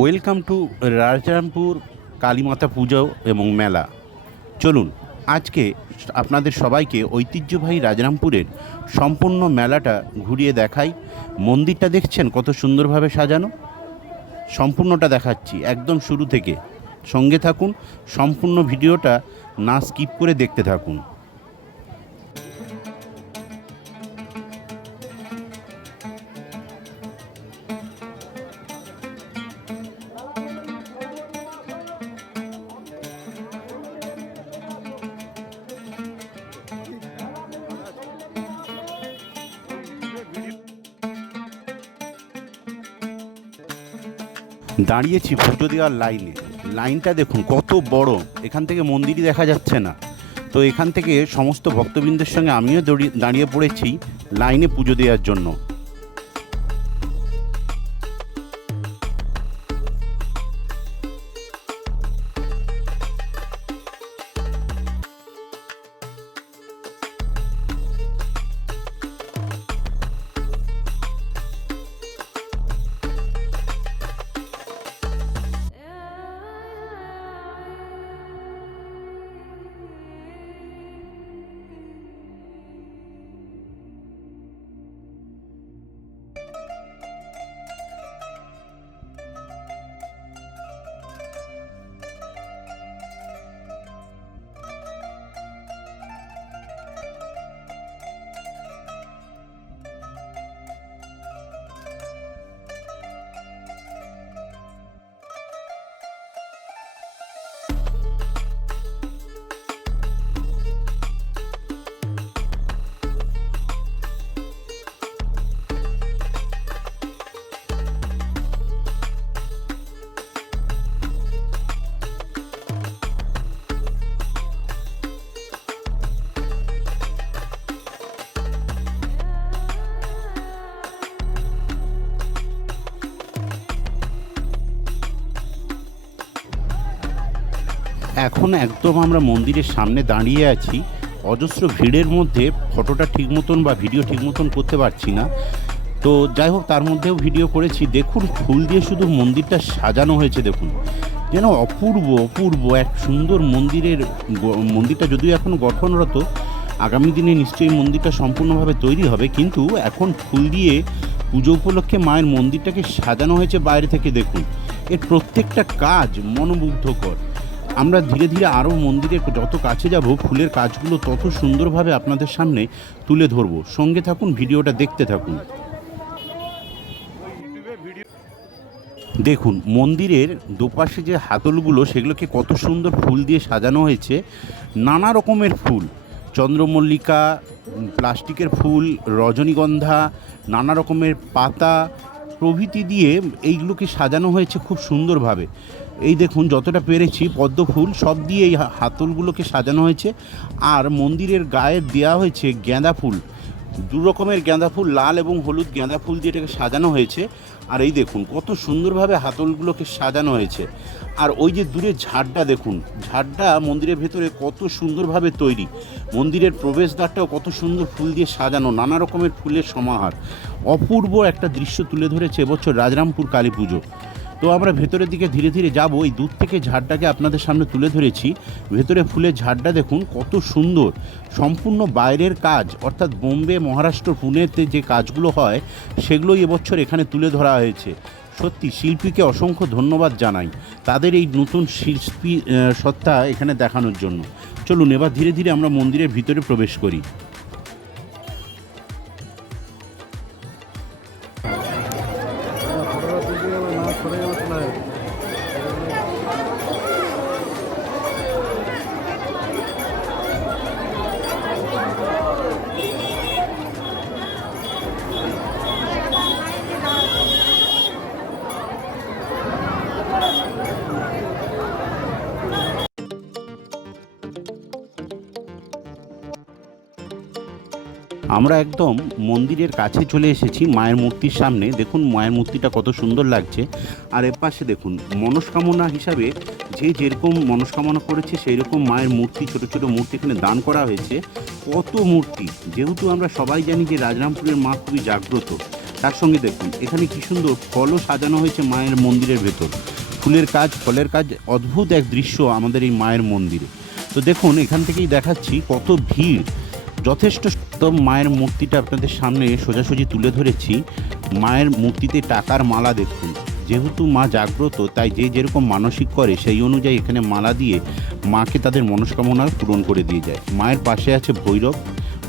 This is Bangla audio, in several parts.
ওয়েলকাম টু রাজারামপুর কালীমাতা পুজো এবং মেলা চলুন, আজকে আপনাদের সবাইকে ঐতিহ্যবাহী রাজরামপুরের সম্পূর্ণ মেলাটা ঘুরিয়ে দেখাই। মন্দিরটা দেখছেন কত সুন্দরভাবে সাজানো? সম্পূর্ণটা দেখাচ্ছি একদম শুরু থেকে। সঙ্গে থাকুন, সম্পূর্ণ ভিডিওটা না স্কিপ করে দেখতে থাকুন। দাঁড়িয়েছি পুজো দেওয়ার লাইনে। লাইনটা দেখুন, কত বড়। এখান থেকে মন্দিরই দেখা যাচ্ছে না। তো এখান থেকে সমস্ত ভক্তবৃন্দের সঙ্গে আমিও দড়ি- দাঁড়িয়ে পড়েছি লাইনে পুজো দেওয়ার জন্য। এখন একদম আমরা মন্দিরের সামনে দাঁড়িয়ে আছি। অজস্র ভিড়ের মধ্যে ফটোটা ঠিক মতন বা ভিডিও ঠিক মতন করতে পারছি না। তো যাই হোক, তার মধ্যেও ভিডিও করেছি। দেখুন, ফুল দিয়ে শুধু মন্দিরটা সাজানো হয়েছে, দেখুন। যেন অপূর্ব অপূর্ব এক সুন্দর মন্দিরের মন্দিরটা যদিও এখন গঠনরত, আগামী দিনে নিশ্চয়ই মন্দিরটা সম্পূর্ণভাবে তৈরি হবে। কিন্তু এখন ফুল দিয়ে পুজো উপলক্ষে মায়ের মন্দিরটাকে সাজানো হয়েছে বাইরে থেকে, দেখুন। এর প্রত্যেকটা কাজ মনোমুগ্ধকর। আমরা ধীরে ধীরে আরও মন্দিরে যত কাছে যাব, ফুলের কাজগুলো তত সুন্দরভাবে আপনাদের সামনে তুলে ধরবো। সঙ্গে থাকুন, ভিডিওটা দেখতে থাকুন। দেখুন, মন্দিরের দুপাশে যে হাতলগুলো, সেগুলোকে কত সুন্দর ফুল দিয়ে সাজানো হয়েছে। নানা রকমের ফুল। চন্দ্রমল্লিকা, প্লাস্টিকের ফুল, রজনীগন্ধা, নানা রকমের পাতা প্রভৃতি দিয়ে এইগুলোকে সাজানো হয়েছে খুব সুন্দরভাবে। এই দেখুন, যতটা পেরেছি, পদ্ম ফুল, সব দিয়ে এই হাতলগুলোকে সাজানো হয়েছে। আর মন্দিরের গায়ে দেওয়া হয়েছে গেঁদা ফুল। দু রকমের গাঁদা ফুল, লাল এবং হলুদ গাঁদা ফুল দিয়ে এটাকে সাজানো হয়েছে। আর এই দেখুন, কত সুন্দরভাবে হাতলগুলোকে সাজানো হয়েছে। আর ওই যে দূরে ঝাড়টা দেখুন, ঝাড়টা মন্দিরের ভেতরে কত সুন্দরভাবে তৈরি। মন্দিরের প্রবেশদ্বারটাও কত সুন্দর ফুল দিয়ে সাজানো, নানা রকমের ফুলের সমাহার। অপূর্ব একটা দৃশ্য তুলে ধরেছে এবছর রাজরামপুর কালী পুজো। তো আমরা ভেতরের দিকে ধীরে ধীরে যাব। এই দূর থেকে ঝাড়টাকে আপনাদের সামনে তুলে ধরেছি। ভেতরে ফুলের ঝাড়টা দেখুন, কত সুন্দর। সম্পূর্ণ বাইরের কাজ, অর্থাৎ বোম্বে, মহারাষ্ট্র, পুনেতে যে কাজগুলো হয়, সেগুলোই এবছর এখানে তুলে ধরা হয়েছে। সত্যি, শিল্পীকে অসংখ্য ধন্যবাদ জানাই তাদের এই নতুন শিল্পী সত্তা এখানে দেখানোর জন্য। চলুন, এবার ধীরে ধীরে আমরা মন্দিরের ভিতরে প্রবেশ করি। আমরা একদম মন্দিরের কাছে চলে এসেছি মায়ের মূর্তির সামনে। দেখুন, মায়ের মূর্তিটা কত সুন্দর লাগছে। আর এর পাশে দেখুন, মনস্কামনা হিসাবে যে যেরকম মনস্কামনা করেছে সেই রকম মায়ের মূর্তি, ছোট ছোট মূর্তি এখানে দান করা হয়েছে। কত মূর্তি! যেহেতু আমরা সবাই জানি যে রাজরামপুরের মা খুবই জাগ্রত, তার সঙ্গে দেখুন, এখানে কি সুন্দর ফলও সাজানো হয়েছে মায়ের মন্দিরের ভেতর। ফুলের কাজ, ফলের কাজ, অদ্ভুত এক দৃশ্য আমাদের এই মায়ের মন্দিরে। তো দেখুন, এখান থেকেই দেখাচ্ছি কত ভিড়। যথেষ্ট তো মায়ের মূর্তিটা আপনাদের সামনে সোজাসুজি তুলে ধরেছি। মায়ের মূর্তিতে টাকার মালা দেখুন। যেহেতু মা জাগ্রত, তাই যে যেরকম মানসিক করে, সেই অনুযায়ী এখানে মালা দিয়ে মাকে তাদের মনস্কামনা পূরণ করে দিয়ে যায়। মায়ের পাশে আছে ভৈরব,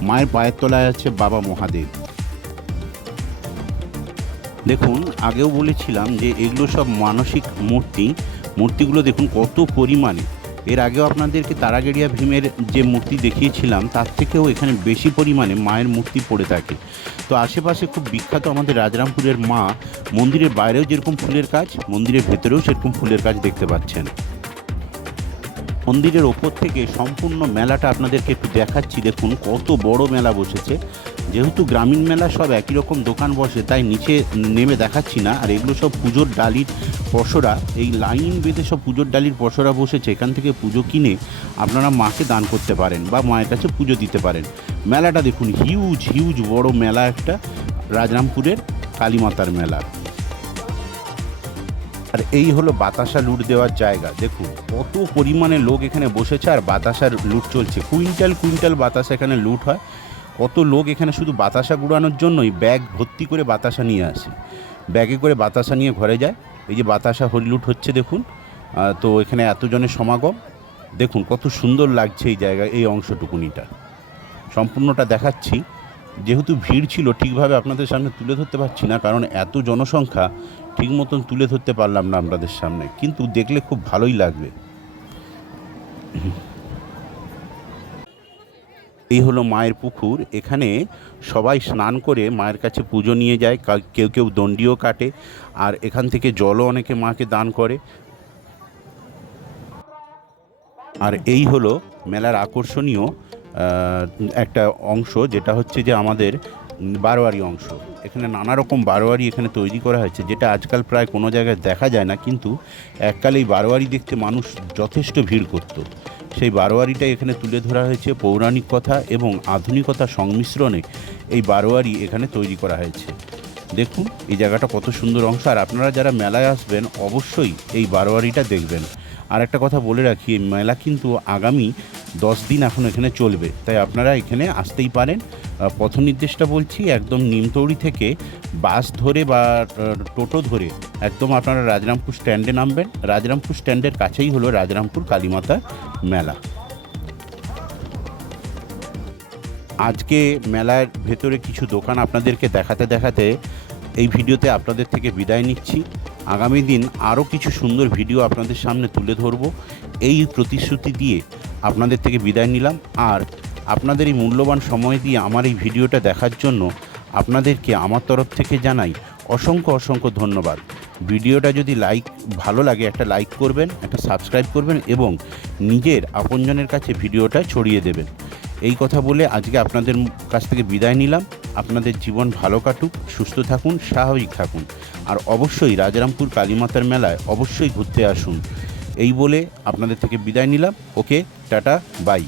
মায়ের পায়ের তলায় আছে বাবা মহাদেব। দেখুন, আগেও বলেছিলাম যে এগুলো সব মানসিক মূর্তি। মূর্তিগুলো দেখুন কত পরিমাণে। এর আগেও আপনাদেরকে তারাগেড়িয়া ভীমের যে মূর্তি দেখিয়েছিলাম, তার থেকেও এখানে বেশি পরিমাণে মায়ের মূর্তি পড়ে থাকে। তো আশেপাশে খুব বিখ্যাত আমাদের রাজরামপুরের মা মন্দিরের বাইরেও যেরকম ফুলের কাজ, মন্দিরের ভেতরেও সেরকম ফুলের কাজ দেখতে পাচ্ছেন। মন্দিরের ওপর থেকে সম্পূর্ণ মেলাটা আপনাদেরকে একটু দেখাচ্ছি, দেখুন কত বড় মেলা বসেছে। যেহেতু গ্রামীণ মেলা সব একই রকম দোকান বসে, তাই নিচে নেমে দেখাচ্ছি না। আর এগুলো সব পুজোর ডালির পশরা এই লাইন বেঁধে সব পুজোর ডালির পশরা বসেছে। এখান থেকে পুজো কিনে আপনারা মাকে দান করতে পারেন বা মায়ের কাছে পুজো দিতে পারেন। মেলাটা দেখুন হিউজ হিউজ বড় মেলা একটা। রাজরামপুরের কালীমাতার মেলা। আর এই হলো বাতাসা লুট দেওয়ার জায়গা। দেখুন, কত পরিমাণে লোক এখানে বসেছে আর বাতাসার লুট চলছে। কুইন্টাল কুইন্টাল বাতাসা এখানে লুট হয়। কত লোক এখানে শুধু বাতাসা গুড়ানোর জন্যই ব্যাগ ভর্তি করে বাতাসা নিয়ে আসে। ব্যাগে করে বাতাসা নিয়ে ঘরে যায়। এই যে বাতাসা হরিলুট হচ্ছে দেখুন তো এখানে এতজনের সমাগম। দেখুন কত সুন্দর লাগছে এই জায়গায়, এই অংশটুকুনিটা। সম্পূর্ণটা দেখাচ্ছি। যেহেতু ভিড় ছিল, ঠিকভাবে আপনাদের সামনে তুলে ধরতে পারছি না, কারণ এত জনসংখ্যা ঠিক মতন তুলে ধরতে পারলাম না আপনাদের সামনে। কিন্তু দেখলে খুব ভালোই লাগবে। এই হলো মায়ের পুকুর। এখানে সবাই স্নান করে মায়ের কাছে পুজো নিয়ে যায় কেউ কেউ দণ্ডিও কাটে, আর এখান থেকে জলও অনেকে মাকে দান করে। আর এই হলো মেলার আকর্ষণীয় একটা অংশ, যেটা হচ্ছে যে আমাদের বারোয়ারি অংশ। এখানে নানা রকম বারোয়ারি এখানে তৈরি করা হয়েছে, যেটা আজকাল প্রায় কোনো জায়গায় দেখা যায় না, কিন্তু এককালে এই বারোয়ারি দেখতে মানুষ যথেষ্ট ভিড় করত। সেই বারোয়ারিটা এখানে তুলে ধরা হয়েছে পৌরাণিক কথা এবং আধুনিকতা সংমিশ্রণে এই বারোয়ারি এখানে তৈরি করা হয়েছে। দেখুন, এই জায়গাটা কত সুন্দর অংশ। আর আপনারা যারা মেলায় আসবেন, অবশ্যই এই বারোয়ারিটা দেখবেন। আর একটা কথা বলে রাখি, এই মেলা কিন্তু আগামী দশ দিন এখন এখানে চলবে। তাই আপনারা এখানে আসতেই পারেন। পথ নির্দেশটা বলছি, একদম নিমতৌড়ি থেকে বাস ধরে বা টোটো ধরে একদম আপনারা রাজরামপুর স্ট্যান্ডে নামবেন। রাজরামপুর স্ট্যান্ডের কাছেই হলো রাজরামপুর কালীমাতা মেলা। আজকে মেলার ভেতরে কিছু দোকান আপনাদেরকে দেখাতে দেখাতে এই ভিডিওতে আপনাদের থেকে বিদায় নিচ্ছি। আগামী দিন আরও কিছু সুন্দর ভিডিও আপনাদের সামনে তুলে ধরবো। এই প্রতিশ্রুতি দিয়ে আপনাদের থেকে বিদায় নিলাম। আর আপনাদের এই মূল্যবান সময় দিয়ে আমার এই ভিডিওটা দেখার জন্য আপনাদেরকে আমার তরফ থেকে জানাই অসংখ্য অসংখ্য ধন্যবাদ। ভিডিওটা যদি লাইক, ভালো লাগে একটা লাইক করবেন, একটা সাবস্ক্রাইব করবেন এবং নিজের আপনজনের কাছে ভিডিওটা ছড়িয়ে দেবেন। এই কথা বলে আজকে আপনাদের কাছ থেকে বিদায় নিলাম। আপনাদের জীবন ভালো কাটুক, সুস্থ থাকুন, স্বাভাবিক থাকুন। আর অবশ্যই রাজারামপুর কালীমাতার মেলায় অবশ্যই ঘুরতে আসুন। এই বলে আপনাদের থেকে বিদায় নিলাম। Okay, tata, bye.